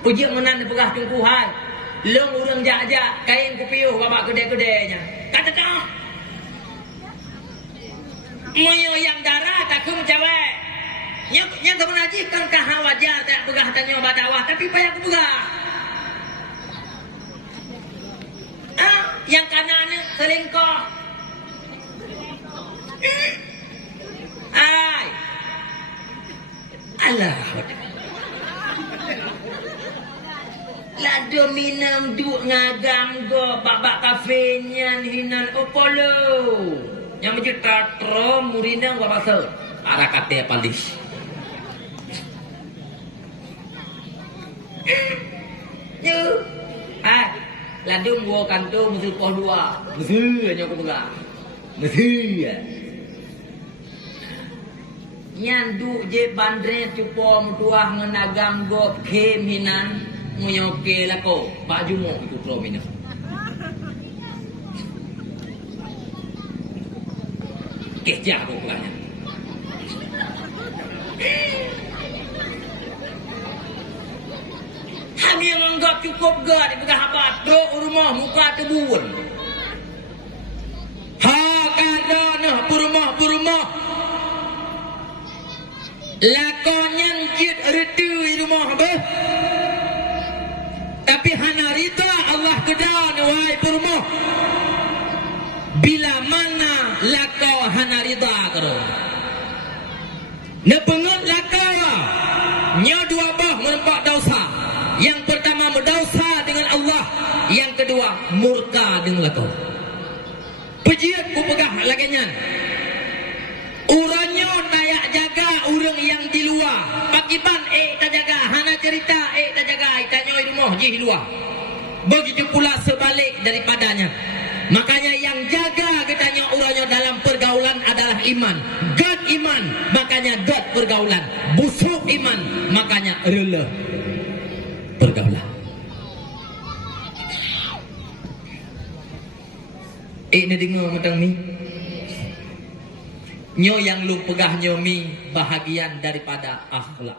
Puji menan pegah tungkuhan. Long urang jak-jak kain kupiuh babak kedai-kedainya. Kata kau. Moyo yang darah takung cewek. Yang kemenajikan kah wajar tak pegah tanya badawah tapi payah aku pegah. Yang kanannya selingkuh. Ai. Alah. Lado minum duk ngagam go babak kafenya hinan opolo. Yang macam tatro murinang babak ser. Arah kate palis. Yo. Ladung gua kantor mesti poh dua. Mesti hanya aku pegang. Mesti ya. Nyandu je bandre cupo mutuah ngenagam go kem hinan nguyoke lako. Pak Jumo itu pro mina. Kecak aku pegangnya. Kami yang anggap cukup gak di pegah habat. Duk rumah muka kebun. Kadana purumah. Lakon yang jid retu di rumah be. Tapi hana rita Allah kedan wahai purumah. Bila mana lako hana rita karo. Nepengut lako. Nya dua bah menempat dosa. Yang pertama berdosa dengan Allah, yang kedua murka dengan lakau. Pejiat ku pegah laginya. Uranyo tayak jaga urang yang di luar. Pakiban tak jaga, hana cerita tak jaga, tanyo di rumah di luar. Begitu pula sebalik daripadanya. Makanya yang jaga katanya uranyo dalam pergaulan adalah iman. God iman, makanya God pergaulan. Busuk iman, makanya rela pergaulan. Ni dengar matang mi. Nyo yang lu pegah nyo mi bahagian daripada akhlak.